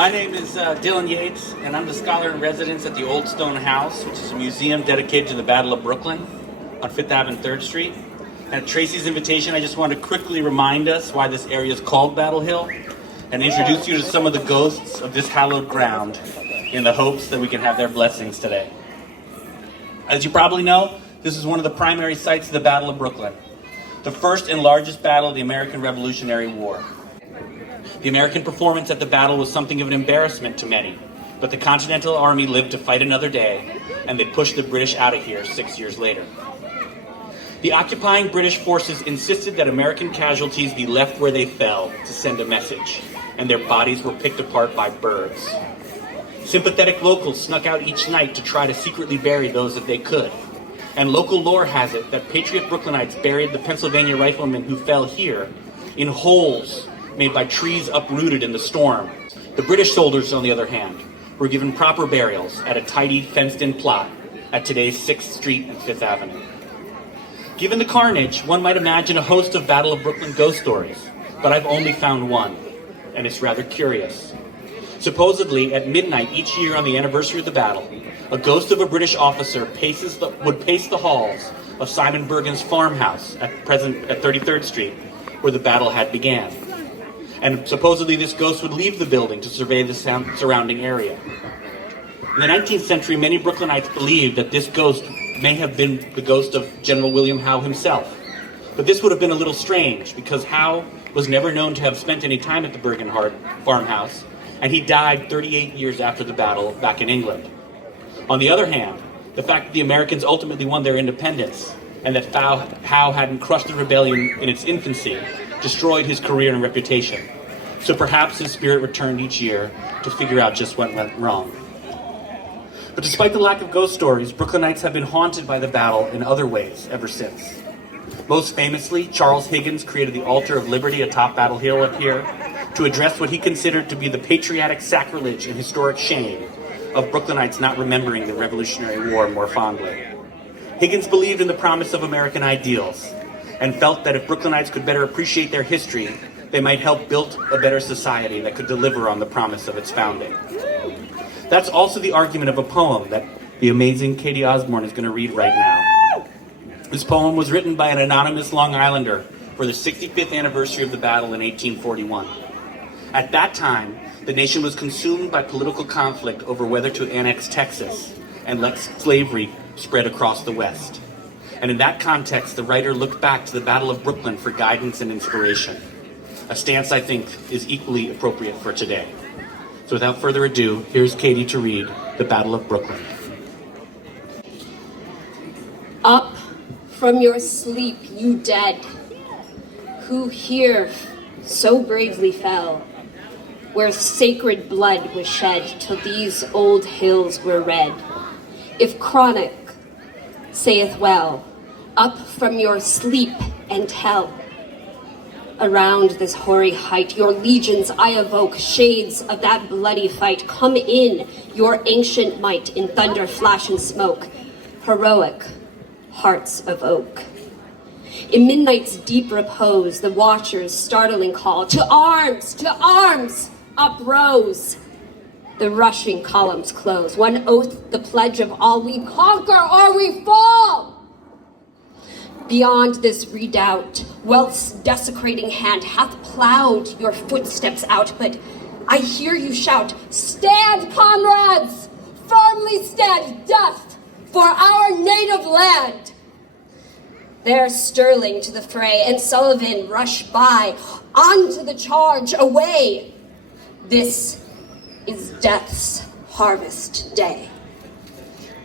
My name is Dylan Yeats, and I'm the scholar in residence at the Old Stone House, which is a museum dedicated to the Battle of Brooklyn on 5th Ave and 3rd Street. At Tracy's invitation, I just want to quickly remind us why this area is called Battle Hill and introduce you to some of the ghosts of this hallowed ground in the hopes that we can have their blessings today. As you probably know, this is one of the primary sites of the Battle of Brooklyn, the first and largest battle of the American Revolutionary War. The American performance at the battle was something of an embarrassment to many, but the Continental Army lived to fight another day, and they pushed the British out of here 6 years later. The occupying British forces insisted that American casualties be left where they fell to send a message, and their bodies were picked apart by birds. Sympathetic locals snuck out each night to try to secretly bury those that they could, and local lore has it that patriot Brooklynites buried the Pennsylvania riflemen who fell here in holes made by trees uprooted in the storm. The British soldiers, on the other hand, were given proper burials at a tidy, fenced-in plot at today's 6th Street and 5th Avenue. Given the carnage, one might imagine a host of Battle of Brooklyn ghost stories, but I've only found one, and it's rather curious. Supposedly, at midnight each year on the anniversary of the battle, a ghost of a British officer would pace the halls of Simon Bergen's farmhouse at 33rd Street, where the battle had began. And supposedly this ghost would leave the building to survey the surrounding area. In the 19th century, many Brooklynites believed that this ghost may have been the ghost of General William Howe himself. But this would have been a little strange, because Howe was never known to have spent any time at the Bergen farmhouse, and he died 38 years after the battle back in England. On the other hand, the fact that the Americans ultimately won their independence, and that Howe hadn't crushed the rebellion in its infancy, destroyed his career and reputation. So perhaps his spirit returned each year to figure out just what went wrong. But despite the lack of ghost stories, Brooklynites have been haunted by the battle in other ways ever since. Most famously, Charles Higgins created the Altar of Liberty atop Battle Hill up here to address what he considered to be the patriotic sacrilege and historic shame of Brooklynites not remembering the Revolutionary War more fondly. Higgins believed in the promise of American ideals and felt that if Brooklynites could better appreciate their history, they might help build a better society that could deliver on the promise of its founding. That's also the argument of a poem that the amazing Katie Osborn is going to read right now. This poem was written by an anonymous Long Islander for the 65th anniversary of the battle in 1841. At that time, the nation was consumed by political conflict over whether to annex Texas and let slavery spread across the West. And in that context, the writer looked back to the Battle of Brooklyn for guidance and inspiration, a stance I think is equally appropriate for today. So without further ado, here's Katie to read The Battle of Brooklyn. Up from your sleep, you dead, who here so bravely fell, where sacred blood was shed till these old hills were red. If chronic saith well, up from your sleep and tell. Around this hoary height, your legions I evoke, shades of that bloody fight. Come in, your ancient might, in thunder, flash, and smoke, heroic hearts of oak. In midnight's deep repose, the watchers' startling call, to arms, uprose. The rushing columns close, one oath the pledge of all, we conquer or we fall. Beyond this redoubt, wealth's desecrating hand hath plowed your footsteps out, but I hear you shout, stand, comrades, firmly stand, death for our native land. There Sterling to the fray and Sullivan rush by, on to the charge, away. This is death's harvest day.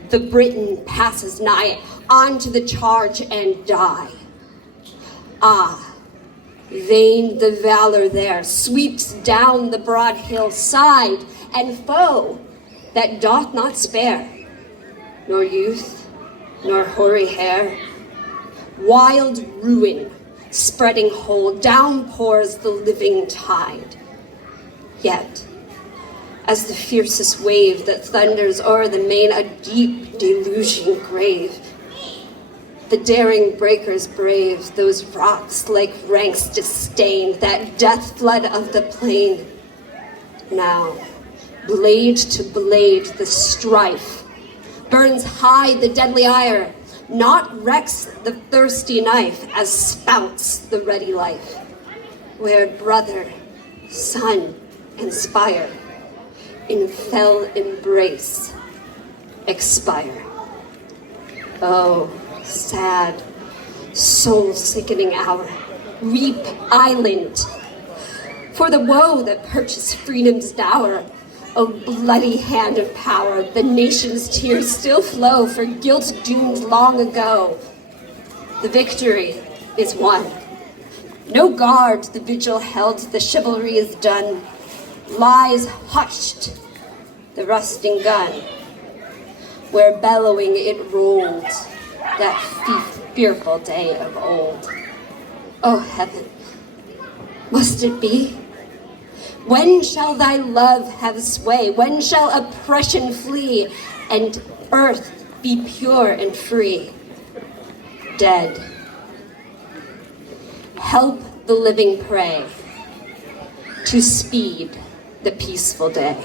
The Briton passes nigh, on to the charge and die. Ah, vain the valor there sweeps down the broad hillside, and foe that doth not spare, nor youth, nor hoary hair. Wild ruin spreading whole, down pours the living tide. Yet, as the fiercest wave that thunders o'er the main, a deep delusion grave, the daring breakers brave those rocks like ranks disdain, that death flood of the plain. Now, Blade to blade the strife, burns high the deadly ire, not recks the thirsty knife as spouts the ready life, where brother, son, and spire in fell embrace expire. Oh, sad, soul-sickening hour, Reap Island, for the woe that purchased freedom's dower. O bloody hand of power, the nation's tears still flow for guilt doomed long ago. The victory is won. No guard the vigil held, the chivalry is done. Lies hushed, the rusting gun, where bellowing it rolled, that fearful day of old. Oh heaven, must it be? When shall thy love have sway? When shall oppression flee and earth be pure and free? Dead, help the living pray to speed the peaceful day.